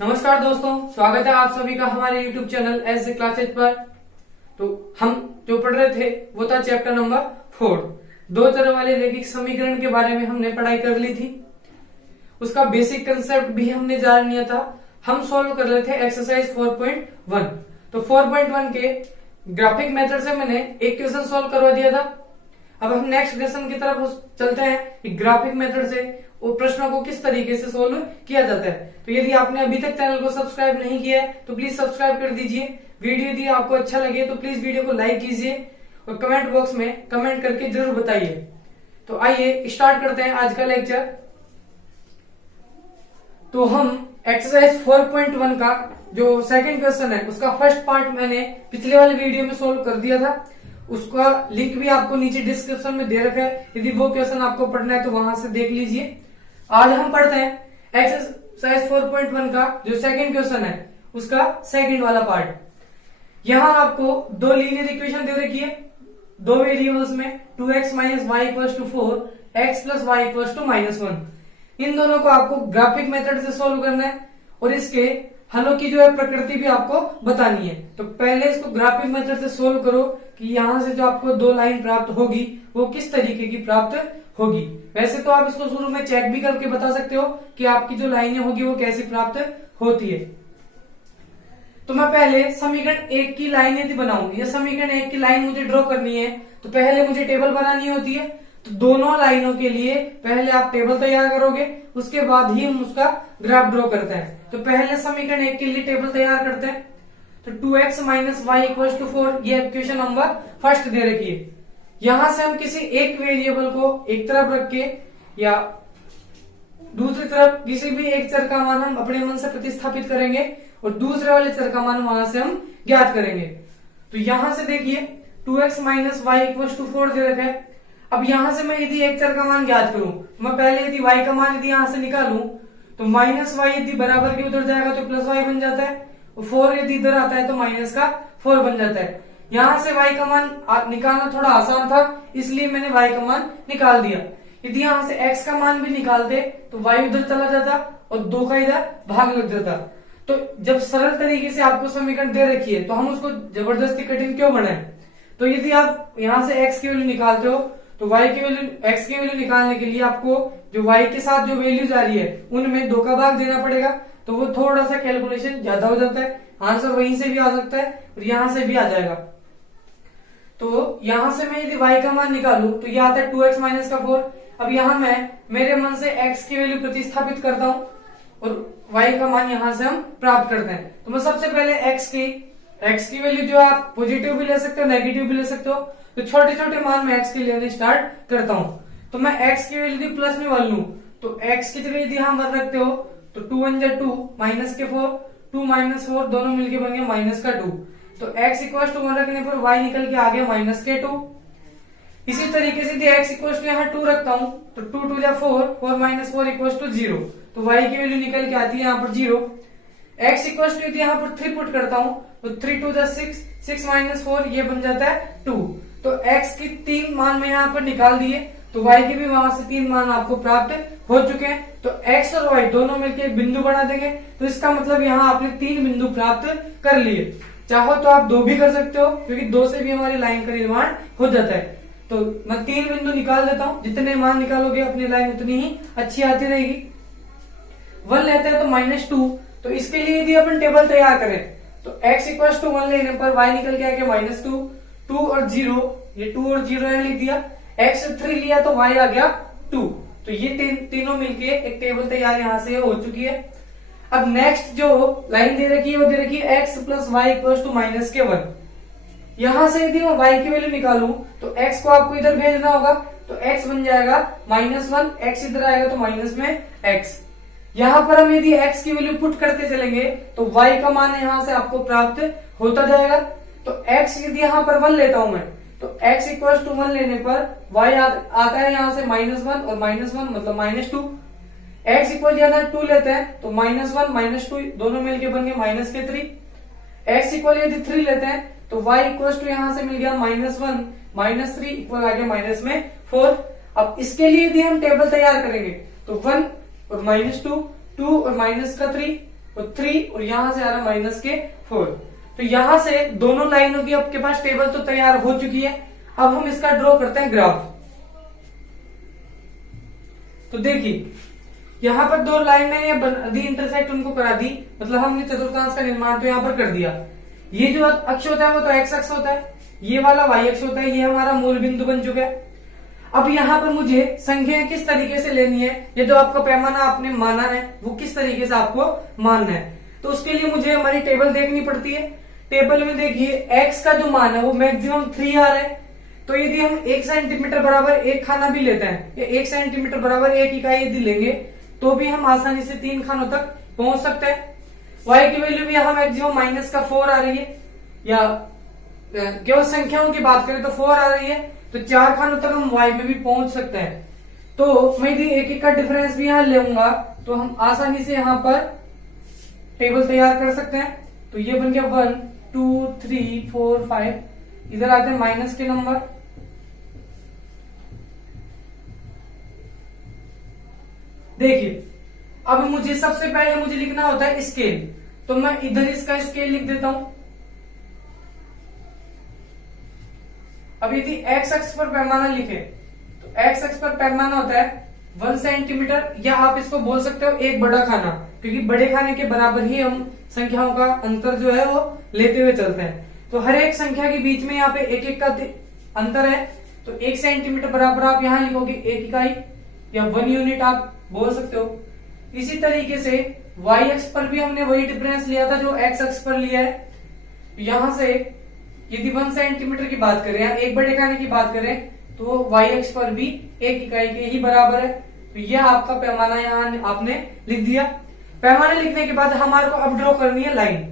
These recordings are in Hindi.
नमस्कार दोस्तों, स्वागत है आप सभी का हमारे YouTube चैनल एस क्लासेज पर। तो हम जो पढ़ रहे थे वो था चैप्टर नंबर 4। दो तरह वाले रैखिक समीकरण के बारे में हमने पढ़ाई कर ली थी। उसका बेसिक कंसेप्ट भी हमने जान लिया था। हम सॉल्व कर रहे थे एक्सरसाइज 4.1। तो 4.1 के ग्राफिक मेथड से मैंने एक क्वेश्चन सॉल्व करवा दिया था। अब हम नेक्स्ट क्वेश्चन की तरफ चलते हैं कि ग्राफिक मेथड से वो प्रश्नों को किस तरीके से सोल्व किया जाता है। तो यदि आपने अभी तक चैनल को सब्सक्राइब नहीं किया है तो प्लीज सब्सक्राइब कर दीजिए। वीडियो यदि आपको अच्छा लगे तो प्लीज वीडियो को लाइक कीजिए और कमेंट बॉक्स में कमेंट करके जरूर बताइए। तो आइए स्टार्ट करते हैं आज का लेक्चर। तो हम एक्सरसाइज 4.1 का जो सेकंड क्वेश्चन है उसका फर्स्ट पार्ट मैंने पिछले वाले वीडियो में सोल्व कर दिया था। उसका लिंक भी आपको नीचे डिस्क्रिप्शन में दे रखा है। यदि वो क्वेश्चन आपको पढ़ना है तो वहां से देख लीजिए। आज हम पढ़ते हैं एक्सरसाइज 4.1 का जो सेकंड क्वेश्चन है उसका सेकंड वाला पार्ट। यहां आपको दो लीनियर इक्वेशन दे रखी है, दो वेरिएबल्स में 2x minus Y equals to 4, x plus Y equals to -1। इन दोनों को आपको ग्राफिक मेथड से सोल्व करना है और इसके हलों की जो है प्रकृति भी आपको बतानी है। तो पहले इसको ग्राफिक मेथड से सोल्व करो कि यहां से जो आपको दो लाइन प्राप्त होगी वो किस तरीके की प्राप्त होगी। वैसे तो आप इसको शुरू में चेक भी करके बता सकते हो कि आपकी जो लाइनें होगी वो कैसी प्राप्त होती है। तो मैं पहले समीकरण 1 की लाइन यदि बनाऊंगी, या समीकरण 1 की लाइन मुझे ड्रॉ करनी है तो पहले मुझे टेबल बनानी होती है। तो दोनों लाइनों के लिए पहले आप टेबल तैयार करोगे, उसके बाद ही हम उसका ग्राफ ड्रॉ करते हैं। तो पहले समीकरण 1 के लिए टेबल तैयार करते हैं। तो 2x minus Y equal to 4 ये इक्वेशन नंबर फर्स्ट दे रखी है। यहां से हम किसी एक वेरिएबल को एक तरफ रख के या दूसरी तरफ किसी भी एक चर का मान हम अपने मन से प्रतिस्थापित करेंगे और दूसरे वाले चर का मान वहां से हम ज्ञात करेंगे। तो यहां से देखिए 2x minus Y equal to 4 दे रखा है। अब यहां से मैं यदि एक चर का मान ज्ञात करूं, मैं पहले यदि y का मान यदि यहां से निकालूं तो माइनस वाई यदि बराबर के उधर जाएगा तो प्लस वाई बन जाता है, और 4 यदि इधर आता है तो माइनस का 4 बन जाता है। यहां से y का मान निकालना थोड़ा आसान था इसलिए मैंने y का मान निकाल दिया। यदि यहां से x का मान भी निकालते तो y उधर चला जाता और 2 का इधर भाग लग जाता। तो जब सरल तरीके से आपको समीकरण दे रखी है तो हम उसको जबरदस्ती कठिन क्यों बनाए। तो यदि आप यहां से x की वैल्यू निकालते हो तो y की वैल्यू x की वैल्यू निकालने के लिए आपको जो y के साथ जो वैल्यूज आ रही है उनमें 2 का भाग देना पड़ेगा। तो वो थोड़ा सा कैलकुलेशन ज्यादा हो जाता है, आंसर वहीं से भी आ सकता है और यहां से भी आ जाएगा। तो यहां से मैं यदि y का मान निकालूं तो यह आता है 2x माइनस का 4। अब यहां मैं मेरे मन से x की वैल्यू प्रतिस्थापित करता हूं और y का मान यहां से हम प्राप्त करते हैं। तो मैं सबसे पहले x की वैल्यू जो आप पॉजिटिव भी ले सकते हो, नेगेटिव भी ले सकते हो। तो छोटे छोटे मान में x के लेने स्टार्ट करता हूं। तो मैं x की वैल्यू यदि प्लस में वन लूं तो x की जगह यदि हम वन रखते हो तो 2 1 जा 2 माइनस के 4, 2 माइनस 4 दोनों मिलके बन गए माइनस का 2। तो x इक्वल टू 1 रखने पर y निकल के आ गया माइनस के 2। इसी तरीके से यदि x इक्वल टू यहाँ 2 रखता हूं तो 2 2 जा 4, 4 माइनस 4 इक्वल टू 0। तो y की वैल्यू निकल के आती है यहाँ पर 0। x इक्वल टू यदि यहाँ पर 3 पुट करता हूं तो 3 2 जा 6, 6 माइनस 4 ये बन जाता है 2। तो x की 3 मान में यहाँ पर निकाल दिए तो y के भी वहां से 3 मान आपको प्राप्त हो चुके हैं। तो x और y दोनों मिलकर एक बिंदु बना देंगे। तो इसका मतलब यहाँ आपने 3 बिंदु प्राप्त कर लिए। चाहो तो आप 2 भी कर सकते हो क्योंकि 2 से भी हमारी लाइन का निर्माण हो जाता है। तो मैं 3 बिंदु निकाल देता हूं, जितने मान निकालोगे अपनी लाइन उतनी ही अच्छी आती रहेगी। 1 लेते हैं तो -2। तो इसके लिए यदि अपन टेबल तैयार करें तो x इक्वल टू 1 लेने पर y निकल के आ गया -2, 2 और 0, ये 2 और 0 लिख दिया। x 3 लिया तो y आ गया 2। तो ये तीनों मिलके एक टेबल तैयार यहाँ से हो चुकी है। अब नेक्स्ट जो लाइन दे रखी है वो दे रखी है x plus Y equal to minus के 1। यहां से यदि मैं y की वैल्यू निकालूं तो x को आपको इधर भेजना होगा। तो x बन जाएगा -1, x इधर आएगा तो माइनस में x। यहां पर हम यदि x की वैल्यू पुट करते चलेंगे तो y का मान यहां से आपको प्राप्त होता जाएगा। तो x यदि यहां पर 1 लेता हूं मैं तो x इक्वल टू 1 लेने पर y आता है यहां से -1 और -1 मतलब -2। x इक्वल यहाँ 2 लेते हैं तो -1 -2 दोनों मिलके बन गए माइनस के 3। x इक्वल यदि 3 लेते हैं तो y इक्वल टू यहाँ से मिल गया -1 -3 इक्वल आ गया माइनस में 4। अब इसके लिए यदि हम टेबल तैयार करेंगे तो 1 और -2, 2 और माइनस का 3 और 3 और यहां से आ रहा -4। तो यहां से दोनों लाइनों की आपके पास टेबल तो तैयार हो चुकी है। अब हम इसका ड्रॉ करते हैं ग्राफ। तो देखिए यहां पर दो लाइन मैंने दी इंटरसेक्ट उनको करा दी, मतलब हमने चतुर्थांश का निर्माण तो यहां पर कर दिया। ये जो अक्ष होता है वो तो एक्स अक्ष होता है, ये वाला वाई अक्ष होता है, ये हमारा मूल बिंदु बन चुका है। अब यहाँ पर मुझे संख्याएं किस तरीके से लेनी है, ये जो आपका पैमाना आपने माना है वो किस तरीके से आपको मानना है, तो उसके लिए मुझे हमारी टेबल देखनी पड़ती है। टेबल में देखिए x का जो मान है वो मैक्सिमम 3 आ रहा है। तो यदि हम 1 सेंटीमीटर बराबर एक खाना भी लेते हैं, या 1 सेंटीमीटर बराबर 1 इकाई यदि लेंगे तो भी हम आसानी से 3 खानों तक पहुंच सकते हैं। y की वैल्यू भी यहाँ मैक्सिमम -4 आ रही है, या केवल संख्याओं की बात करें तो 4 आ रही है, तो 4 खानों तक हम y में भी पहुंच सकते हैं। तो मैं यदि एक एक का डिफरेंस भी यहाँ लूंगा तो हम आसानी से यहाँ पर टेबल तैयार कर सकते हैं। तो ये बन गया 1 2 3 4 5, इधर आते हैं माइनस के नंबर। देखिए अब मुझे सबसे पहले मुझे लिखना होता है स्केल, तो मैं इधर इसका स्केल लिख देता हूं। अब यदि एक्स अक्ष पर पैमाना लिखे तो एक्स अक्ष पर पैमाना होता है 1 सेंटीमीटर, या आप इसको बोल सकते हो एक बड़ा खाना, क्योंकि बड़े खाने के बराबर ही हम संख्याओं का अंतर जो है वो लेते हुए चलते हैं। तो हर एक संख्या के बीच में यहाँ पे एक एक का अंतर है, तो 1 सेंटीमीटर बराबर आप यहाँ लिखोगे 1 इकाई या 1 यूनिट आप बोल सकते हो। इसी तरीके से y अक्ष पर भी हमने वही डिफरेंस लिया था जो x अक्ष पर लिया है। यहां से यदि 1 सेंटीमीटर की बात करें या एक बड़े खाने की बात करें तो y अक्ष पर भी 1 इकाई के ही बराबर है। तो यह आपका पैमाना यहाँ आपने लिख दिया। पैमाना लिखने के बाद हमारे को अब ड्रॉ करनी है लाइन।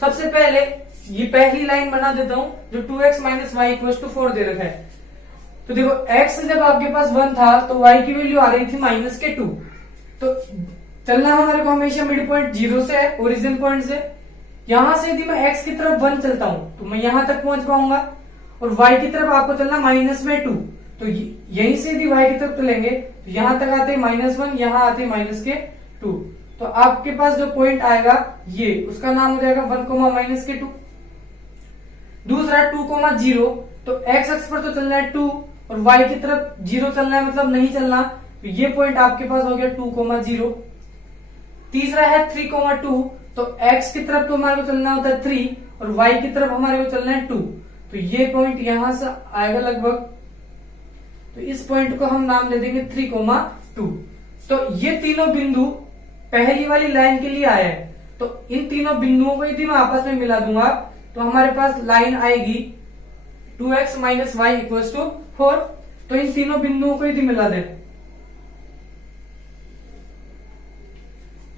सबसे पहले ये पहली लाइन बना देता हूं जो 2x - y = 4 दे रखा है। तो देखो x जब आपके पास 1 था तो y की वैल्यू आ रही थी -2। तो चलना हमारे को हमेशा मिड पॉइंट 0 से है, ओरिजिन पॉइंट से। यहां से यदि मैं x की तरफ 1 चलता हूं तो मैं यहां तक पहुंच पाऊंगा, और y की तरफ आपको चलना -2। तो यहीं से यदि y की तरफ चलेंगे तो यहां तक आते -1, यहां आते -2। तो आपके पास जो पॉइंट आएगा ये उसका नाम हो जाएगा 1, -2। दूसरा 2, 0, तो x अक्ष पर तो चलना है 2 और y की तरफ 0 चलना है, मतलब नहीं चलना, तो ये पॉइंट आपके पास हो गया 2, 0। तीसरा है 3, 2, तो x की तरफ तो हमारे को चलना होता है 3 और y की तरफ हमारे को चलना है 2, तो ये पॉइंट यहां से आएगा लगभग। तो इस पॉइंट को हम नाम दे देंगे 3, 2। तो ये तीनों बिंदु पहली वाली लाइन के लिए आया है। तो इन तीनों बिंदुओं को यदि मैं आपस में मिला दूंगा तो हमारे पास लाइन आएगी 2x - y = 4। तो इन तीनों बिंदुओं को यदि मिला दें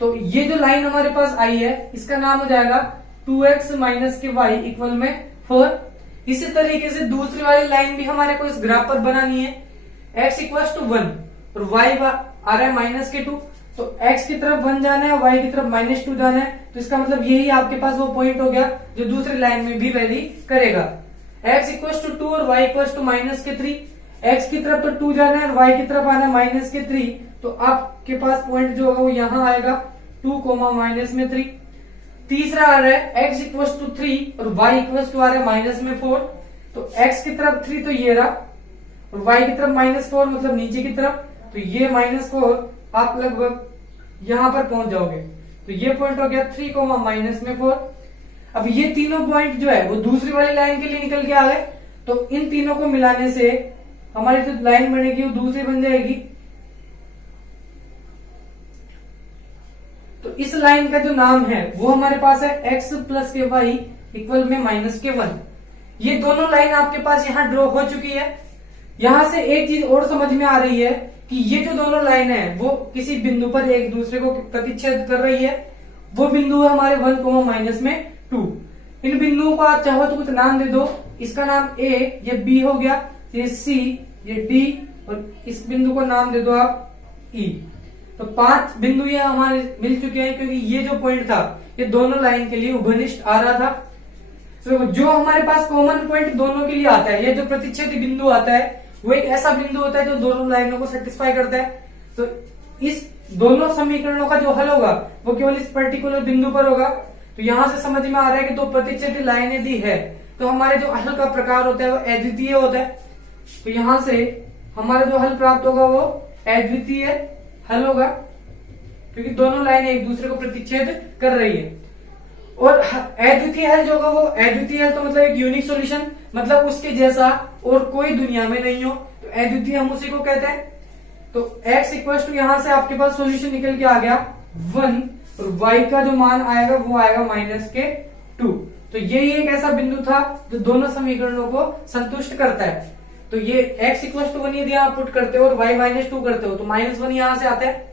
तो ये जो लाइन हमारे पास आई है इसका नाम हो जाएगा 2x - y = 4। इसी तरीके से दूसरी वाली लाइन भी हमारे को इस ग्राफ पर बनानी है। x = 1 और y आ रहा है -2, तो x की तरफ 1 जाना है, y की तरफ -2 जाना है। तो इसका मतलब यही आपके पास वो पॉइंट हो गया जो दूसरी लाइन में भी वैरी करेगा। x = 2 और y = -3। x की तरफ तो 2 जाना है और y की तरफ आना है -3, तो आपके पास पॉइंट जो होगा वो यहाँ आएगा 2, -3। तीसरा आ रहा है x = 3 और y = आ रहा है -4। तो x की तरफ 3 तो ये रहा और y की तरफ -4 मतलब नीचे की तरफ, तो ये -4 आप लगभग यहां पर पहुंच जाओगे। तो ये पॉइंट हो गया 3, -4। अब ये तीनों पॉइंट जो है वो दूसरी वाली लाइन के लिए निकल के आ गए। तो इन तीनों को मिलाने से हमारी जो लाइन बनेगी वो दूसरी बन जाएगी। तो इस लाइन का जो नाम है वो हमारे पास है x + y = -1। ये दोनों लाइन आपके पास यहाँ ड्रॉ हो चुकी है। यहां से एक चीज और समझ में आ रही है कि ये जो दोनों लाइन है वो किसी बिंदु पर एक दूसरे को प्रतिच्छेद कर रही है। वो बिंदु है हमारे 1, -2। इन बिंदुओं को आप चाहो तो कुछ नाम दे दो। इसका नाम A, ये B हो गया, ये C, ये D, और इस बिंदु को नाम दे दो आप E। तो 5 बिंदु ये हमारे मिल चुके हैं, क्योंकि ये जो पॉइंट था ये दोनों लाइन के लिए उभयनिष्ठ आ रहा था। तो जो हमारे पास कॉमन पॉइंट दोनों के लिए आता है, ये जो प्रतिच्छेदी बिंदु आता है वो एक ऐसा बिंदु होता है जो दोनों लाइनों को सेटिस्फाई करता है। तो इस दोनों समीकरणों का जो हल होगा वो केवल इस पर्टिकुलर बिंदु पर होगा। तो यहां से समझ में आ रहा है कि दो प्रतिच्छेदी लाइनें दी है तो हमारे जो हल का प्रकार होता है वो अद्वितीय होता है। तो यहां से हमारा जो हल प्राप्त होगा वो अद्वितीय हल होगा, क्योंकि दोनों लाइनें एक दूसरे को प्रतिच्छेद कर रही है। और अद्वितीय हल जो होगा वो अद्वितीय हल तो मतलब एक यूनिक सॉल्यूशन, मतलब उसके जैसा और कोई दुनिया में नहीं हो, तो अद्वितीय हम उसी को कहते हैं। तो x इक्वल टू यहां से आपके पास सॉल्यूशन निकल के आ गया 1 और y का जो मान आएगा वो आएगा -2। तो यही एक ऐसा बिंदु था जो दोनों समीकरणों को संतुष्ट करता है। तो ये x इक्वल टू 1 यदि आप पुट करते हो और y -2 करते हो तो -1 यहां से आता है।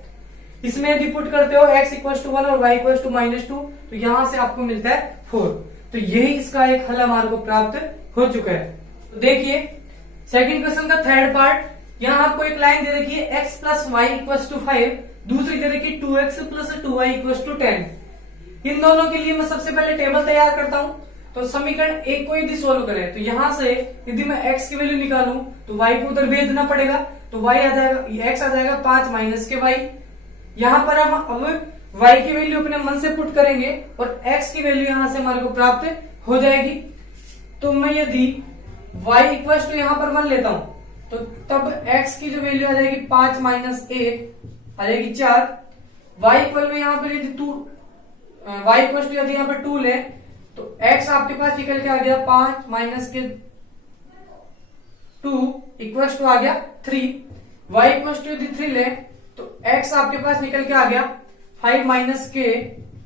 इसमें यदि पुट करते हो x इक्वल टू 1 और y इक्वल टू -2 तो यहां से आपको मिलता है 4। तो यही इसका एक हल हमारे को प्राप्त हो चुका है। तो देखिए सेकंड क्वेश्चन का थर्ड पार्ट, यहाँ आपको एक लाइन दे रखी है x plus Y equal to 5, दूसरी दे रखी है 2x plus 2y equal to 10। इन दोनों के लिए मैं सबसे पहले टेबल तैयार करता हूं। तो समीकरण एक को यदि सोल्व करें तो यहां से यदि मैं x की वैल्यू निकालूं तो y को उधर भेजना पड़ेगा, तो y आ जाएगा, x आ जाएगा 5 माइनस के y। यहां पर हम अब y की वैल्यू अपने मन से पुट करेंगे और x की वैल्यू यहां से हमारे को प्राप्त हो जाएगी। तो मैं यदि y इक्वल टू यहां पर 1 लेता हूं तो तब x की जो वैल्यू आ जाएगी 5 माइनस 8 आ जाएगी 4। y इक्वल में यहां पर यदि y इक्वल टू यदि यहां पर 2 ले तो x आपके पास निकल के आ गया 5 माइनस के 2 इक्वल टू आ गया 3। y इक्वल टू यदि 3 ले तो x आपके पास निकल के आ गया 5 माइनस के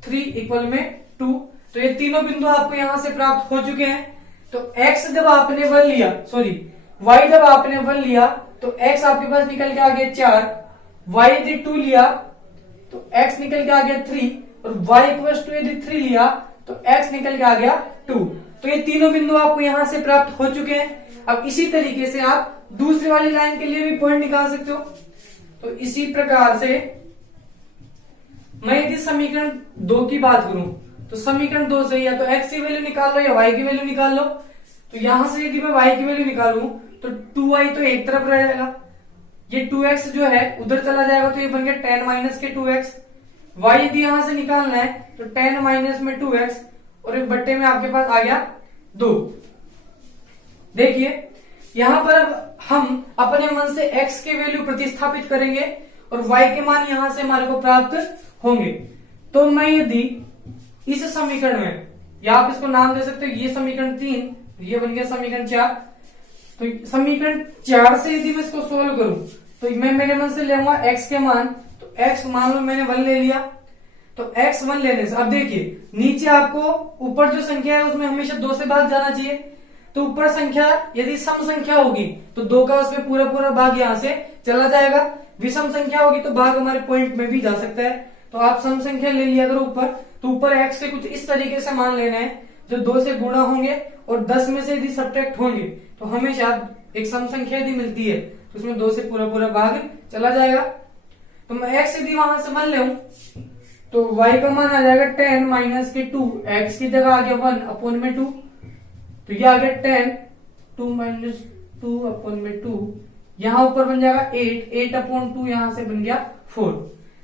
3 इक्वल में 2। तो ये तीनों बिंदु आपको यहां से प्राप्त हो चुके हैं। तो x जब आपने 1 लिया, सॉरी y जब आपने 1 लिया तो x आपके पास निकल के आ गया 4, y यदि 2 लिया तो x निकल के आ गया 3 और y इक्वल टू यदि 3 लिया तो x निकल के आ गया 2। तो ये तीनों बिंदु आपको यहां से प्राप्त हो चुके हैं। अब इसी तरीके से आप दूसरी वाली लाइन के लिए भी पॉइंट निकाल सकते हो। तो इसी प्रकार से मैं यदि समीकरण 2 की बात करूं तो समीकरण 2 से या तो x की वैल्यू निकाल लो या y की वैल्यू निकाल लो। तो यहां से यदि मैं y की वैल्यू निकालूं तो 2y तो एक तरफ रहेगा, ये 2x जो है उधर चला जाएगा तो ये बन गया 10 माइनस के 2x। y यदि यहां से निकालना है तो 10 माइनस में 2x और एक बट्टे में आपके पास आ गया 2। देखिए यहां पर अब हम अपने मन से x की वैल्यू प्रतिस्थापित करेंगे और y के मान यहां से हमारे को प्राप्त होंगे। तो मैं यदि इस समीकरण में, या आप इसको नाम दे सकते हो, ये समीकरण 3, ये बन गया समीकरण 4। तो समीकरण 4 से यदि मैं इसको सोल्व करूं तो मैं मेरे मन से लेऊंगा x के मान। तो x मान लो मैंने 1 ले लिया, तो x 1 लेने से अब देखिए नीचे आपको ऊपर जो संख्या है उसमें हमेशा 2 से भाग जाना चाहिए। तो ऊपर संख्या यदि सम संख्या होगी तो 2 का उसमें पूरा पूरा भाग यहां से चला जाएगा। विषम संख्या होगी तो भाग हमारे पॉइंट में भी जा सकता है। तो आप सम संख्या ले लिया करो ऊपर, तो ऊपर x के कुछ इस तरीके से मान लेना है जो 2 से गुणा होंगे और 10 में से यदि सब्ट्रैक्ट होंगे तो हमेशा एक सम संख्या यदि मिलती है तो उसमें 2 से पूरा पूरा भाग चला जाएगा। तो मैं x यदि वहां से 1 ले तो y का मान आ जाएगा 10 माइनस के 2, x की जगह आ गया 1 अपॉन में 2, तो ये आ गया 10, 2 माइनस 2 अपॉन में 2, यहां ऊपर बन जाएगा 8, 8 अपॉन 2 यहां से बन गया 4।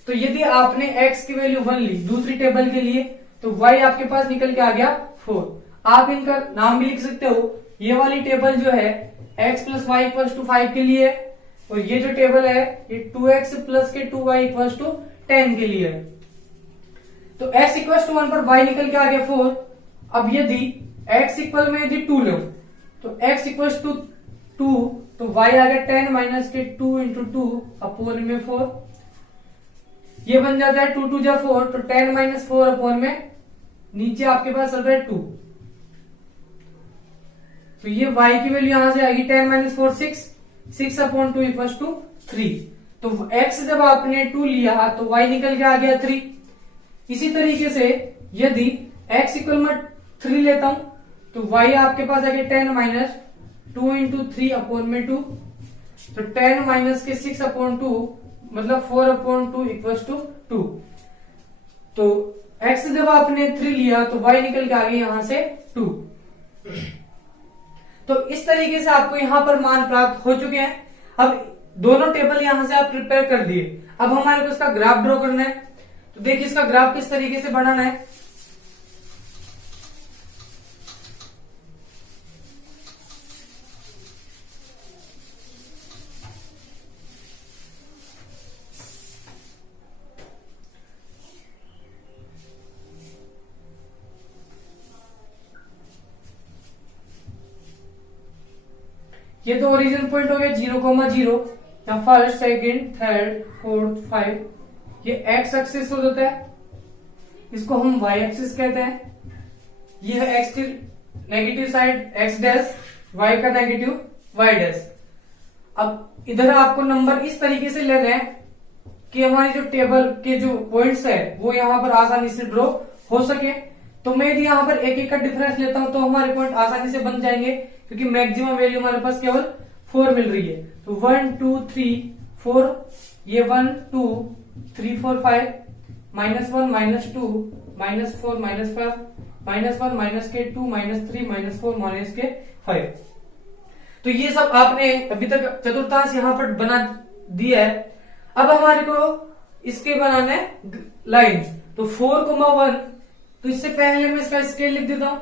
तो यदि आपने x की वैल्यू 1 ली दूसरी टेबल के लिए तो y आपके पास निकल के आ गया 4। आप इनका नाम भी लिख सकते हो। ये वाली टेबल जो है x plus Y equal to 5 के लिए है और ये जो टेबल है ये 2x प्लस के 2y इक्वल टू 10 के लिए है। तो x इक्वल टू 1 पर y निकल के आ गया 4। अब यदि x इक्वल में यदि 2 लो तो x इक्वल टू 2 तो y आ गया 10 माइनस के 2 इंटू 2 अपॉन में 4। ये बन जाता है 2 2 जा 4, तो 10 माइनस 4 अपॉन में नीचे आपके पास चल रहा है 2। तो ये y की वैल्यू यहां से आएगी 10 माइनस 4 6 अपॉन 2 इक्वल टू 3। तो x जब आपने 2 लिया तो y निकल के आ गया 3। इसी तरीके से यदि x इक्वल में 3 लेता हूं तो y आपके पास आ गया 10 माइनस 2 इंटू 3 अपॉन में 2, तो 10 माइनस के 6 अपॉन 2 मतलब 4 अपॉन 2 इक्वल टू 2। तो x जब आपने 3 लिया तो y निकल के आ गया यहां से 2। तो इस तरीके से आपको यहां पर मान प्राप्त हो चुके हैं। अब दोनों टेबल यहां से आप प्रिपेयर कर दिए। अब हमारे को इसका ग्राफ ड्रॉ करना है। तो देखिए इसका ग्राफ किस तरीके से बनाना है। ये तो ओरिजिन पॉइंट हो गया 0,0, या फर्स्ट सेकंड थर्ड फोर्थ 5। ये एक्स एक्सिस हो जाता है, इसको हम वाई एक्सिस कहते हैं। ये है एक्स की negative side X dash, Y का नेगेटिव वाई डैश। अब इधर आपको नंबर इस तरीके से लेने हैं कि हमारी जो टेबल के जो पॉइंट्स है वो यहां पर आसानी से ड्रॉ हो सके। तो मैं यदि यहां पर एक एक का डिफरेंस लेता हूं तो हमारे पॉइंट आसानी से बन जाएंगे, क्योंकि मैक्सिमम वैल्यू हमारे पास केवल 4 मिल रही है। तो 1 2 3 4, ये 1 2 3 4 5, -1 -2 -4 -5 -1 -2 -3 -4 -5। तो ये सब आपने अभी तक चतुर्थांश यहां पर बना दिया है। अब हमारे को इसके बनाना है लाइन। तो 4,1, तो इससे पहले मैं इसका स्केल लिख देता हूं।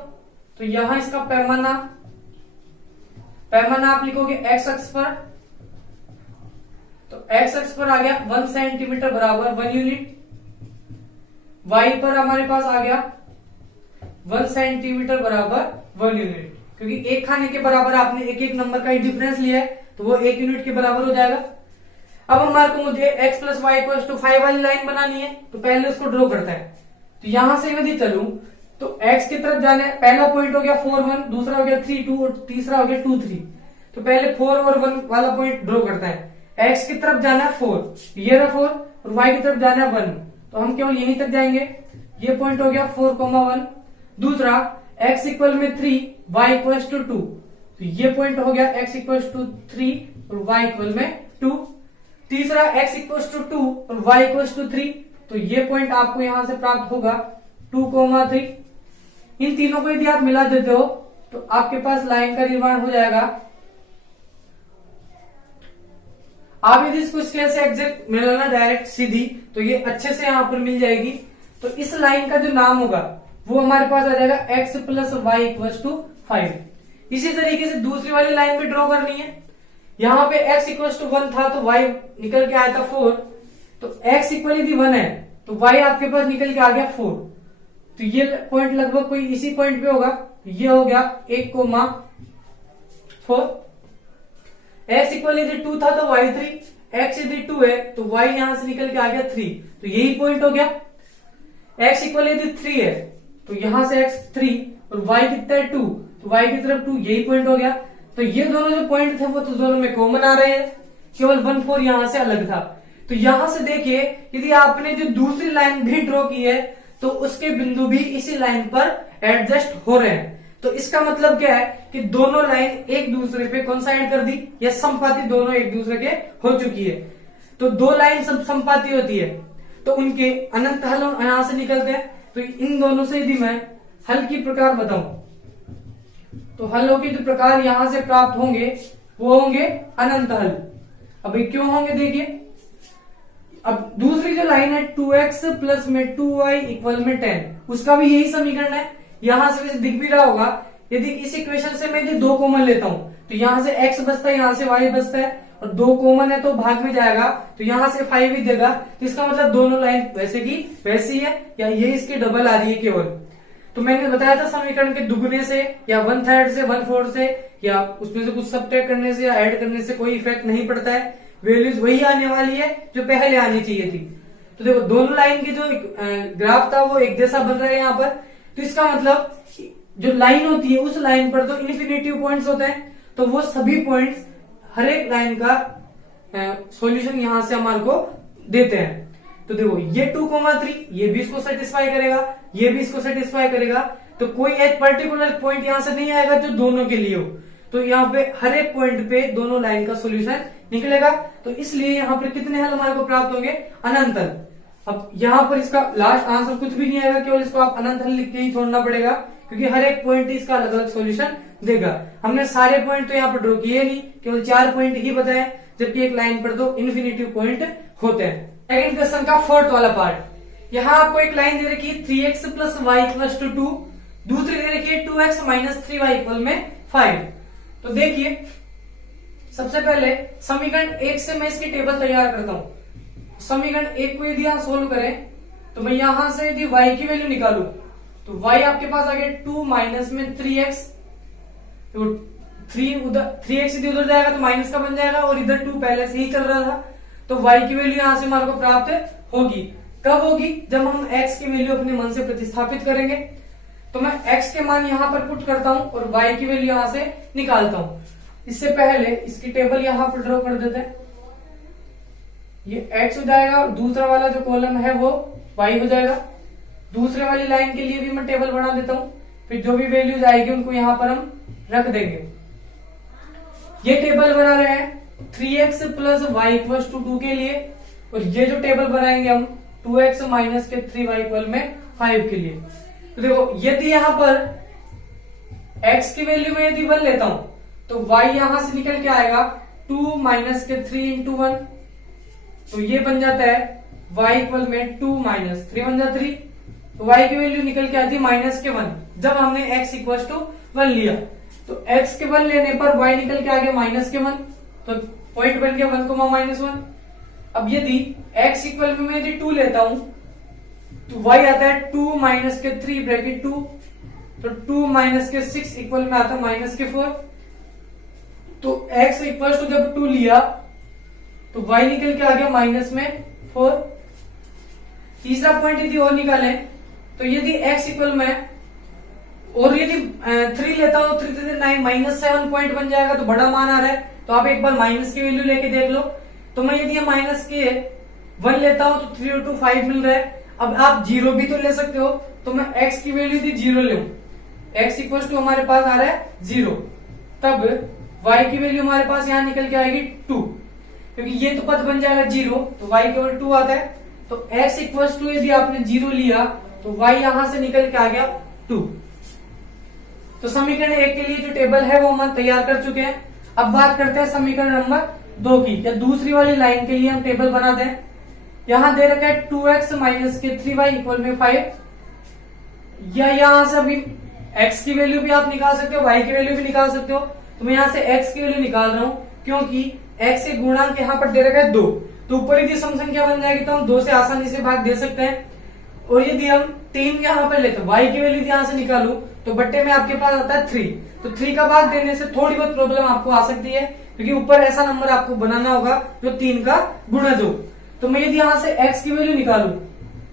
तो यहां इसका पैमाना आप लिखोगे एक्स अक्ष पर। तो एक्स अक्ष पर आ गया 1 सेंटीमीटर बराबर 1 यूनिट। वाई पर हमारे पास आ गया 1 सेंटीमीटर बराबर 1 यूनिट, क्योंकि एक खाने के बराबर आपने एक एक नंबर का ही डिफरेंस लिया है, तो वो 1 यूनिट के बराबर हो जाएगा। अब हमारे को मुझे x plus Y equals to 5 वाली लाइन बनानी है। तो पहले उसको ड्रॉ करते हैं। तो यहां से यदि चलूं तो x की तरफ जाने, पहला पॉइंट हो गया 4 1, दूसरा हो गया 3 2 और तीसरा हो गया 2 3। तो पहले 4 और 1 वाला पॉइंट ड्रॉ करते हैं। x की तरफ जाना है 4, ये रहा 4, और y की तरफ जाना है 1। तो हम केवल यहीं तक जाएंगे। ये पॉइंट हो गया 4,1। दूसरा x इक्वल में 3, y इक्वल्स टू 2। तो ये पॉइंट हो गया x इक्वल्स टू 3 और y इक्वल में 2। तीसरा x इक्वल्स टू 2 और y इक्वल्स टू 3। तो ये पॉइंट आपको यहां से प्राप्त होगा 2,3। इन तीनों को यदि आप मिला देते हो तो आपके पास लाइन का निर्माण हो जाएगा। आप यदि इसको स्केल से एग्जैक्ट मिलाना डायरेक्ट सीधी, तो ये अच्छे से यहां पर मिल जाएगी। तो इस लाइन का जो नाम होगा वो हमारे पास आ जाएगा x plus Y equals to 5। इसी तरीके से दूसरी वाली लाइन भी ड्रॉ करनी है। यहां पे x इक्वल्स टू 1 था तो y निकल के आया था 4। तो x इक्वल यदि 1 है तो y आपके पास निकल के आ गया 4। तो ये पॉइंट लगभग कोई इसी पॉइंट पे होगा। ये हो गया 1,4। x इक्वल यदि 2 था तो y 3, x यदि 2 है तो y यहां से निकल के आ गया 3। तो यही पॉइंट हो गया। x इक्वल यदि 3 है तो यहां से x 3 और y कितना है 2, तो y की तरफ 2, यही पॉइंट हो गया। तो ये दोनों जो पॉइंट थे वो तो दोनों में कॉमन आ रहे हैं, केवल 1 4 यहां से अलग था। तो यहां से देखिए यदि आपने जो दूसरी लाइन भी ड्रॉ की है तो उसके बिंदु भी इसी लाइन पर एडजस्ट हो रहे हैं। तो इसका मतलब क्या है कि दोनों लाइन एक दूसरे पे कोइंसाइड कर दी, या संपाती दोनों एक दूसरे के हो चुकी है। तो दो लाइन सब संपाती होती है तो उनके अनंत हल यहां से निकलते हैं। तो इन दोनों से यदि मैं हल की प्रकार बताऊं तो हलों के जो प्रकार यहां से प्राप्त होंगे वो होंगे अनंत हल। अभी क्यों होंगे देखिए। अब दूसरी जो लाइन है 2x प्लस में 2y इक्वल में 10, उसका भी यही समीकरण है। यहां से दिख भी रहा होगा। यदि इस इक्वेशन से मैं यदि 2 कॉमन लेता हूं तो यहां से x बचता है, यहां से y बचता है, और 2 कॉमन है तो भाग में जाएगा तो यहां से 5 ही देगा। तो इसका मतलब दोनों लाइन वैसे की वैसी है, या ये इसकी डबल आ रही है केवल। तो मैंने बताया था समीकरण के दुगने से या 1/3 से 1/4 से या उसमें से कुछ सब्ट्रैक्ट करने से या ऐड करने से कोई इफेक्ट नहीं पड़ता है। वैल्यूज वही आने वाली है जो पहले आनी चाहिए थी। तो देखो दोनों लाइन की जो ग्राफ था वो एक जैसा बन रहा है यहाँ पर। तो इसका मतलब जो लाइन होती है उस लाइन पर तो इन्फिनिटिव पॉइंट्स होते हैं, तो वो सभी पॉइंट्स हर एक लाइन का सॉल्यूशन यहां से हमारे को देते हैं। तो देखो ये 2,3 ये भी इसको सेटिस्फाई करेगा, ये भी इसको सेटिस्फाई करेगा। तो कोई एक पर्टिकुलर पॉइंट यहां से नहीं आएगा जो दोनों के लिए हो। तो यहाँ पे हर एक पॉइंट पे दोनों लाइन का सॉल्यूशन निकलेगा। तो इसलिए यहाँ पर कितने हल हमारे को प्राप्त होंगे? अनंत हल। अब यहाँ पर इसका लास्ट आंसर कुछ भी नहीं आएगा, केवल इसको आप अनंत हल लिख के ही छोड़ना पड़ेगा, क्योंकि हर एक पॉइंट ही इसका अलग अलग सॉल्यूशन देगा। हमने सारे पॉइंट तो यहाँ पर ड्रॉ किए नहीं, केवल 4 पॉइंट ही बताए। जबकि एक लाइन पर दो इन्फिनिटी पॉइंट होते हैं। सेकंड क्वेश्चन का फोर्थ वाला पार्ट, यहाँ आपको एक लाइन दे रखी है 3x plus Y equal to 2, दूसरी दे रखी है 2x माइनस 3y इक्वल में 5। तो देखिए सबसे पहले समीकरण 1 से मैं इसकी टेबल तैयार करता हूं। समीकरण 1 को यदि आप सोल्व करें तो मैं यहां से यदि y की वैल्यू निकालू तो y आपके पास आ गया 2 माइनस में 3x, तो 3x यदि उधर जाएगा तो माइनस का बन जाएगा और इधर 2 पहले से ही चल रहा था, तो y की वैल्यू यहां से हमारे को प्राप्त होगी। कब होगी? जब हम x की वैल्यू अपने मन से प्रतिस्थापित करेंगे। तो मैं x के मान यहां पर पुट करता हूं और y की वैल्यू यहां से निकालता हूं। इससे पहले इसकी टेबल यहां पर ड्रॉ कर देते हैं। ये x हो जाएगा और दूसरा वाला जो कॉलम है वो y हो जाएगा। दूसरे वाली लाइन के लिए भी मैं टेबल बना देता हूं, फिर जो भी वैल्यूज आएगी उनको यहां पर हम रख देंगे। ये टेबल बना रहे हैं 3x plus Y equal to 2 के लिए, और ये जो टेबल बनाएंगे हम 2x माइनस के 3y इक्वल में 5 के लिए। तो देखो यदि यहां पर x की वैल्यू में यदि 1 लेता हूं तो y यहां से निकल के आएगा 2 माइनस के 3 इंटू 1, तो ये बन जाता है y इक्वल में 2 माइनस 3 बन जाता 3, तो y की वैल्यू निकल के आती है माइनस के 1 जब हमने x इक्वल टू 1 लिया। तो x के 1 लेने पर y निकल के आ गया माइनस के 1, तो पॉइंट बन गया 1 माइनस 1। अब यदि x इक्वल में मैं यदि 2 लेता हूं तो y आता है 2 माइनस के 3 ब्रैकेट 2, तो 2 माइनस के 6 इक्वल में आता है माइनस के 4। तो x इक्वल टू जब 2 लिया तो y निकल के आ गया माइनस में 4। तीसरा पॉइंट यदि और निकालें तो यदि x इक्वल में और यदि 3 लेता हूं 3 3 9 माइनस 7 पॉइंट बन जाएगा, तो बड़ा मान आ रहा है। तो आप एक बार माइनस की वैल्यू लेके देख लो। तो मैं यदि माइनस के 1 लेता हूं तो 3 और 2 5 मिल रहा है। अब आप 0 भी तो ले सकते हो, तो मैं x की वैल्यू यदि 0 ले, x इक्वल टू हमारे पास आ रहा है 0, तब y की वैल्यू हमारे पास यहां निकल के आएगी 2, क्योंकि ये तो पद बन जाएगा 0, तो y केवल 2 आता है। तो x इक्वल टू यदि आपने 0 लिया तो y यहां से निकल के आ गया 2। तो समीकरण 1 के लिए जो टेबल है वो हम तैयार कर चुके हैं। अब बात करते हैं समीकरण नंबर 2 की, या दूसरी वाली लाइन के लिए हम टेबल बनाते हैं। यहां दे रखा है 2x माइनस के 3y इक्वल में 5, या यहां से अभी x की वैल्यू भी आप निकाल सकते हो, y की वैल्यू भी निकाल सकते हो। तो मैं यहां से x की वैल्यू निकाल रहा हूं क्योंकि x के गुणांक यहां पर दे रखा है 2, तो ऊपर यदि सम संख्या बन जाएगी तो हम 2 से आसानी से भाग दे सकते हैं। और यदि हम 3 यहां पर लेते y की वैल्यू यहां से निकालू तो बट्टे में आपके पास आता है 3, तो 3 का भाग देने से थोड़ी बहुत प्रॉब्लम आपको आ सकती है, क्योंकि ऊपर ऐसा नंबर आपको बनाना होगा जो 3 का गुणज हो। तो मैं यदि यहां से x की वैल्यू निकालू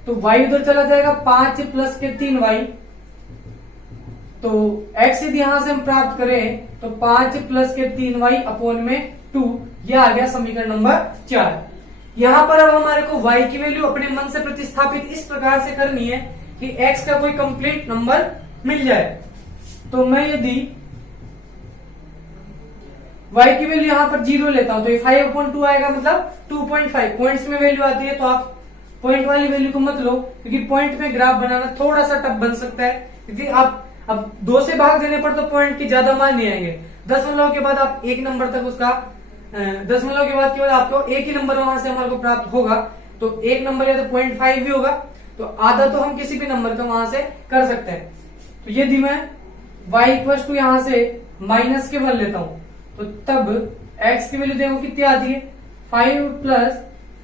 तो y उधर चला जाएगा 5 प्लस के 3y, तो x यदि यहां से हम प्राप्त करें तो 5 प्लस के 3y अपॉन में 2, यह आ गया समीकरण नंबर 4। यहां पर अब हमारे को y की वैल्यू अपने मन से प्रतिस्थापित इस प्रकार से करनी है कि x का कोई कंप्लीट नंबर मिल जाए। तो मैं यदि y की वैल्यू यहां पर 0 लेता हूं तो ये 5/2 आएगा, मतलब 2.5 पॉइंट्स में वैल्यू आती है। तो आप पॉइंट वाली वैल्यू को मत लो, क्योंकि पॉइंट में ग्राफ बनाना थोड़ा सा टफ बन सकता है, क्योंकि आप अब 2 से भाग देने पर तो पॉइंट के ज्यादा मान नहीं आएंगे। दशमलव के बाद आप 1 नंबर तक उसका दशमलव के बाद केवल आपको एक ही नंबर वहां से हमारे को प्राप्त होगा, तो 1 नंबर या तो 0.5 भी होगा, तो आधा तो हम किसी भी नंबर का वहां से कर सकते हैं। तो यदि मैं y इक्वल टू यहां से माइनस के 1 लेता हूं तो तब x की वैल्यू देखो कितनी आती है, 5 प्लस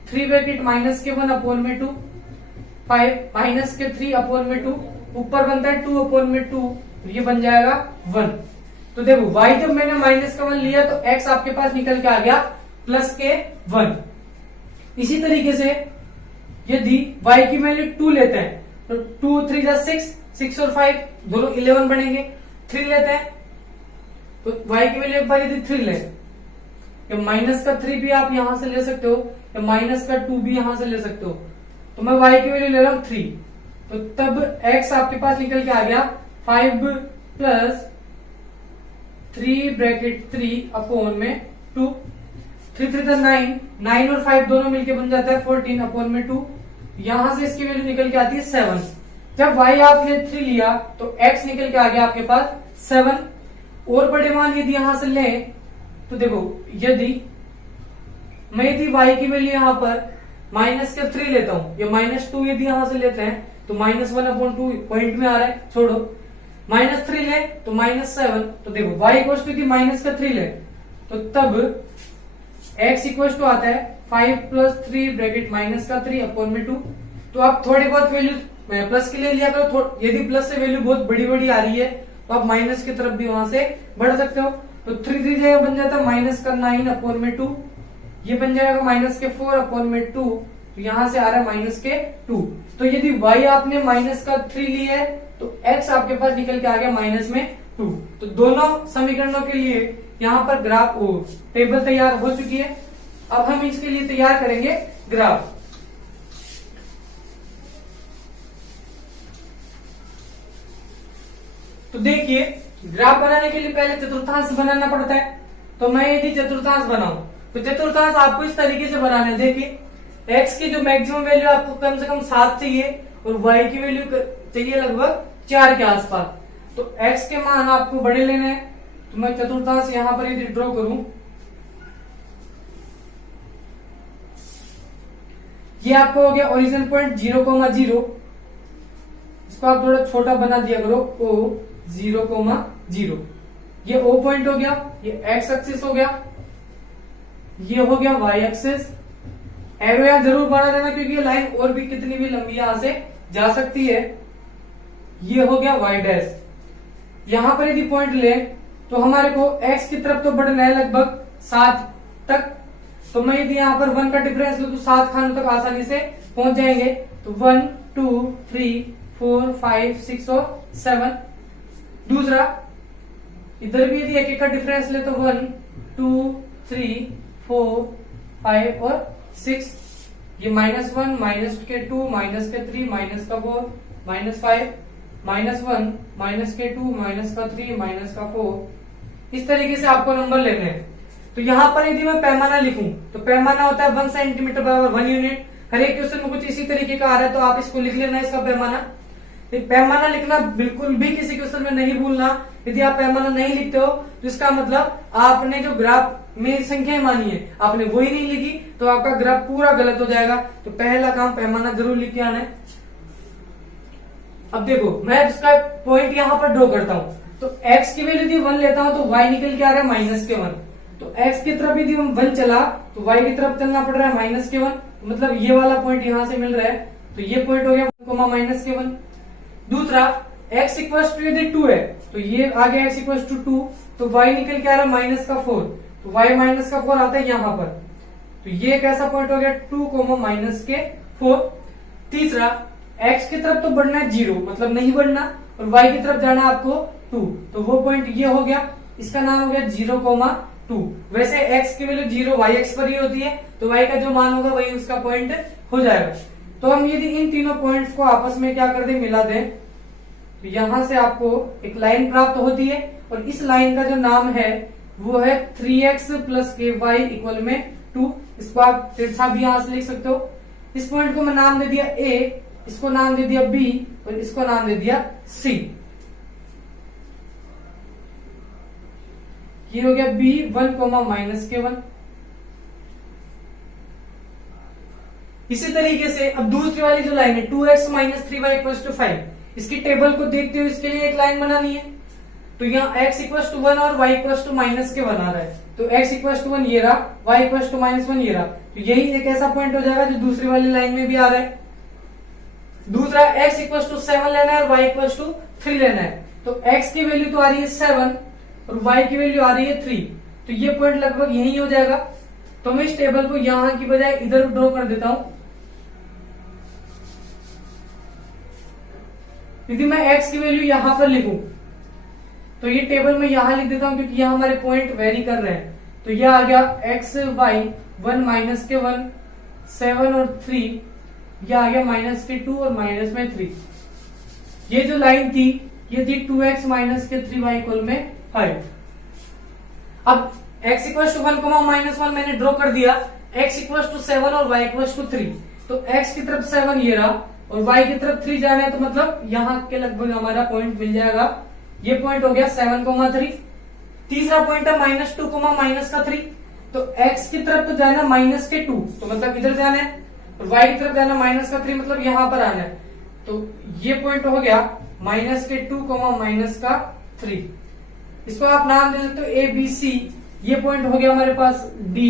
3 ब्रैकेट माइनस के 1 अपॉन में 2, 5 माइनस के 3 अपॉन में 2, ऊपर बनता है 2 अपॉन में 2, ये बन जाएगा 1। तो देखो y जब मैंने माइनस का 1 लिया तो x आपके पास निकल के आ गया प्लस के 1। इसी तरीके से यदि y की वैल्यू 2 लेते हैं तो 2 3 जा 6 और 5 दोनों 11 बनेंगे। 3 लेते हैं तो y की वैल्यू एक बार यदि 3 ले, या माइनस का 3 भी आप यहां से ले सकते हो, या माइनस का 2 भी यहां से ले सकते हो। तो मैं y की वैल्यू ले रहा हूं 3, तो तब x आपके पास निकल के आ गया 5 प्लस 3 ब्रैकेट 3 अपॉन में 2, 3 3 9 और 5 दोनों मिलके बन जाता है 14 अपॉन में 2। यहां से इसकी वैल्यू निकल के आती है 7। जब y आपने 3 लिया तो x निकल के आ गया आपके पास 7। और बड़े मान यदि यहां से लें तो देखो यदि मैं यदि y की वैल्यू यहाँ पर माइनस के 3 लेता हूँ या -2 यदि यहां से लेते हैं तो -1/2 पॉइंट में आ रहा है, छोड़ो। -3 ले तो -7, तो देखो y इक्वल टू माइनस का 3 ले तो तब x इक्वल टू आता है 5 + 3 ब्रैकेट -3/2। तो आप थोड़ी बहुत वैल्यू प्लस के लिए लिया करो, यदि प्लस से वैल्यू बहुत बड़ी बड़ी आ रही है तो आप माइनस की तरफ भी वहां से बढ़ सकते हो। तो 3 3 जगह बन जाता है -9/2, ये बन जाएगा -4/2, तो यहां से आ रहा है -2। तो यदि y आपने -3 ली है तो x आपके पास निकल के आ गया -2। तो दोनों समीकरणों के लिए यहाँ पर ग्राफ टेबल तैयार हो चुकी है। अब हम इसके लिए तैयार करेंगे ग्राफ। तो देखिए, ग्राफ बनाने के लिए पहले चतुर्थांश बनाना पड़ता है। तो मैं यदि चतुर्थांश बनाऊं तो चतुर्थांश आपको इस तरीके से बनाना है। देखिए, x की जो मैक्सिमम वैल्यू आपको कम से कम 7 चाहिए और y की वैल्यू चाहिए लगभग 4 के आसपास। तो x के मान आपको बड़े लेने हैं। तो मैं चतुर्थांश यहां पर यदि ड्रॉ करूं, ये आपको हो गया ओरिजिन पॉइंट 0,0। इसको आप थोड़ा छोटा बना दिया करो, O 0,0। ये O पॉइंट हो गया, ये x एक्सिस हो गया, ये हो गया y एक्सिस। एरो यहां जरूर बढ़ा देना क्योंकि ये लाइन और भी कितनी भी लंबी यहां से जा सकती है। ये हो गया y डैश। यहां पर यदि पॉइंट ले तो हमारे को x की तरफ तो बढ़ना है लगभग 7 तक। तो मैं यदि यहाँ पर 1 का डिफरेंस लूं तो 7 खानों तक आसानी से पहुंच जाएंगे। तो 1 2 3 4 5 6 और 7। दूसरा, इधर भी यदि एक का डिफरेंस ले तो 1 2 3 4 5 और 6। ये -1 -2 -3 -4 -5 -1 -2 -3 -4। इस तरीके से आपको नंबर लेने हैं। तो यहां पर यदि मैं पैमाना लिखूं तो पैमाना होता है 1 सेंटीमीटर बराबर 1 यूनिट। हर एक क्वेश्चन में कुछ इसी तरीके का आ रहा है तो आप इसको लिख लेना, इसका पैमाना। पैमाना लिखना बिल्कुल भी किसी क्वेश्चन में नहीं भूलना। यदि आप पैमाना नहीं लिखते हो तो इसका मतलब आपने जो ग्राफ में संख्याएं मानी है आपने वही नहीं लिखी, तो आपका ग्राफ पूरा गलत हो जाएगा। तो पहला काम पैमाना जरूर लिख के आना है। अब देखो, मैं इसका पॉइंट यहां पर ड्रॉ करता हूं। तो x की वैल्यू यदि 1 लेता हूं तो y निकल के आ रहा है -1। तो x की तरफ यदि 1 चला तो y की तरफ चलना पड़ रहा है -1। तो मतलब ये वाला पॉइंट यहां से मिल रहा है। तो ये पॉइंट हो गया -1। दूसरा, x इक्वल टू यदि 2 है तो ये आ गया x इक्वल टू 2। तो y निकल के आ रहा है -4। तो y -4 आता है यहां पर। तो ये एक ऐसा पॉइंट हो गया 2, -4। तीसरा, x की तरफ तो बढ़ना है 0, मतलब नहीं बढ़ना, और y की तरफ जाना है आपको 2। तो वो पॉइंट ये हो गया, इसका नाम हो गया 0,2। वैसे x की वैल्यू 0 y एक्स पर ही होती है, तो y का जो मान होगा वही उसका पॉइंट हो जाएगा। तो हम यदि इन तीनों पॉइंट्स को आपस में क्या कर दें, मिला दें, तो यहां से आपको एक लाइन प्राप्त होती है और इस लाइन का जो नाम है वो है 3x + ky = 2। इसको आप तिरछा भी यहां से लिख सकते हो। इस पॉइंट को मैं नाम दे दिया A, इसको नाम दे दिया B और इसको नाम दे दिया C। ये हो गया B 1, -k1। इसी तरीके से अब दूसरी वाली जो लाइन है 2x - 3y = 5, इसकी टेबल को देखते हुए इसके लिए एक लाइन बनानी है। तो यहाँ x = 1 और y = -k1 आ रहा है। तो x = 1 ये रहा, y = -1 ये रहा। तो यही एक ऐसा पॉइंट हो जाएगा जो दूसरी वाली लाइन में भी आ रहा है। दूसरा, x = 7 लेना है और y = 3 लेना है। तो x की वैल्यू तो आ रही है 7 और y की वैल्यू आ रही है 3। तो ये पॉइंट लगभग यही हो जाएगा। तो मैं इस टेबल को यहां की बजाय इधर ड्रॉ कर देता हूं। यदि मैं x की वैल्यू यहां पर लिखूं तो ये टेबल में यहां लिख देता हूं क्योंकि यहां हमारे पॉइंट वेरी कर रहे हैं। तो ये आ गया x y 1 - k1 7 और 3, ये आ गया -k2 और -3। ये जो लाइन थी ये थी 2x - k3y = 5। अब x = 1, -1 मैंने ड्रॉ कर दिया, x = 7 और y = 3। तो x की तरफ 7 ये रहा और y की तरफ 3 जाना है, तो मतलब यहाँ के लगभग हमारा पॉइंट मिल जाएगा। ये पॉइंट हो गया 7,3। तीसरा पॉइंट है -2, -3। तो x की तरफ तो जाना -2, तो मतलब इधर जाना है, और y की तरफ जाना -3, मतलब यहां पर आना है। तो ये पॉइंट हो गया -2, -3। इसको आप नाम दे सकते हो ए बी सी। ये पॉइंट हो गया हमारे पास डी,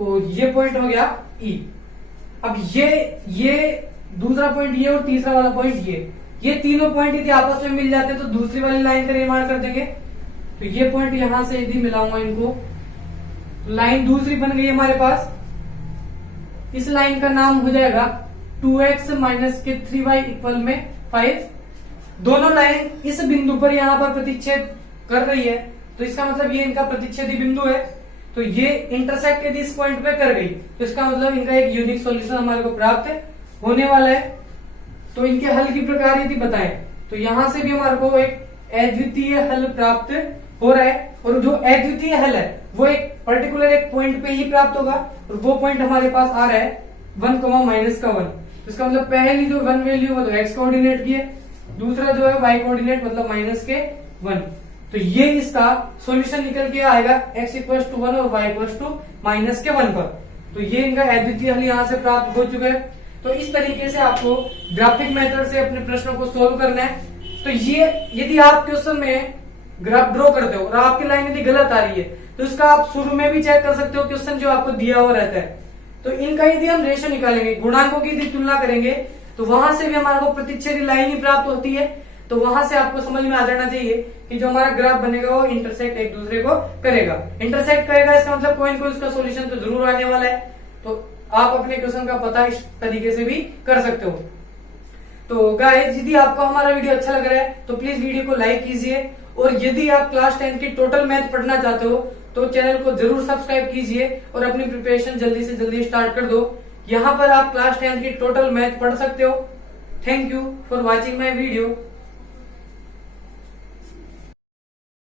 और ये पॉइंट हो गया ई। अब ये दूसरा पॉइंट ये और तीसरा वाला पॉइंट ये तीनों पॉइंट यदि आपस में मिल जाते हैं तो दूसरी वाली लाइन का निर्माण कर देंगे। तो ये पॉइंट यहां से यदि मिलाऊंगा इनको, लाइन दूसरी बन गई हमारे पास। इस लाइन का नाम हो जाएगा 2x - 3y = 5। दोनों लाइन इस बिंदु पर यहां पर प्रतिच्छेद कर रही है, तो इसका मतलब ये इनका प्रतिच्छेदी बिंदु है। तो ये इंटरसेक्ट यदि इस पॉइंट पे कर गई तो इसका मतलब इनका एक यूनिक सॉल्यूशन हमारे को प्राप्त होने वाला है। तो इनके हल की प्रकार यदि बताएं तो यहां से भी हमारे को एक अद्वितीय हल प्राप्त हो रहा है, और जो अद्वितीय हल है वो एक पर्टिकुलर एक पॉइंट पे ही प्राप्त होगा, और वो पॉइंट हमारे पास आ रहा है 1, -1। तो इसका मतलब पहली जो 1 वैल्यू वो तो x कोऑर्डिनेट की है, दूसरा जो है y कोऑर्डिनेट मतलब -1। तो ये इसका सॉल्यूशन निकल के आएगा x = 1 और y = -1 पर। तो ये इनका अद्वितीय हल यहाँ से प्राप्त हो चुका है। तो इस तरीके से आपको ग्राफिक मेथड से अपने प्रश्नों को सोल्व करना है। तो ये यदि आप क्वेश्चन में ग्राफ ड्रॉ करते हो और आपकी लाइन यदि गलत आ रही है तो इसका आप शुरू में भी चेक कर सकते हो, क्वेश्चन जो आपको दिया हुआ रहता है। तो इनका यदि हम रेशो निकालेंगे, गुणांकों की यदि तुलना करेंगे, तो वहां से भी हमारे को प्रतिच्छेदी लाइन ही प्राप्त होती है। तो वहां से आपको समझ में आ जाना चाहिए कि जो हमारा ग्राफ बनेगा वो इंटरसेक्ट एक दूसरे को करेगा। इंटरसेक्ट करेगा इसका मतलब कोई न कोई उसका सॉल्यूशन तो जरूर आने वाला है। तो आप अपने क्वेश्चन का पता इस तरीके से भी कर सकते हो। तो गाइस, यदि आपको हमारा वीडियो अच्छा लग रहा है तो प्लीज वीडियो को लाइक कीजिए, और यदि आप क्लास 10 की टोटल मैथ पढ़ना चाहते हो तो चैनल को जरूर सब्सक्राइब कीजिए और अपनी प्रिपरेशन जल्दी से जल्दी स्टार्ट कर दो। यहाँ पर आप क्लास 10 की टोटल मैथ पढ़ सकते हो। Thank you for watching my video.